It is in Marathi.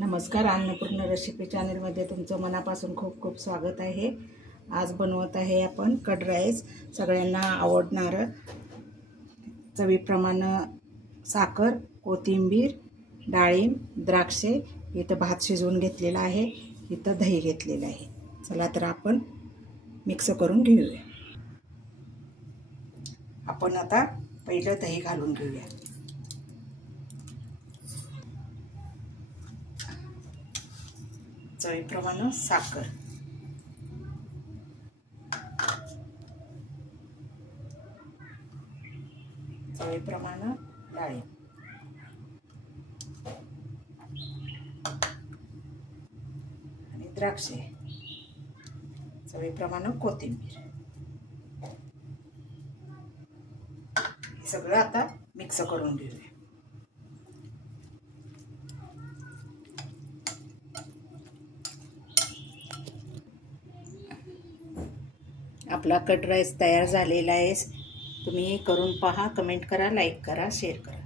नमस्कार, अन्नपूर्ण रेसिपी चॅनलमध्ये तुमचं मनापासून खूप खूप स्वागत आहे। आज बनवत आहे आपण कर्ड राईस, सगळ्यांना आवडणारं। चवीप्रमाणे साखर, कोथिंबीर, डाळिंब, द्राक्षे, इथं भात शिजवून घेतलेला आहे, इथं दही घेतलेलं आहे। चला तर आपण मिक्स करून घेऊया। आपण आता पहिलं दही घालून घेऊया। चवीप्रमाणे साखर, चवीप्रमाणे डाळिंब, आणि द्राक्षे, चवीप्रमाणे कोथिंबीर। हे सगळं आता मिक्स करून घेऊया। आपला कर्ड राईस तयार झालेला आहे। तुम्ही करून पहा, कमेंट करा, लाईक करा, शेअर करा।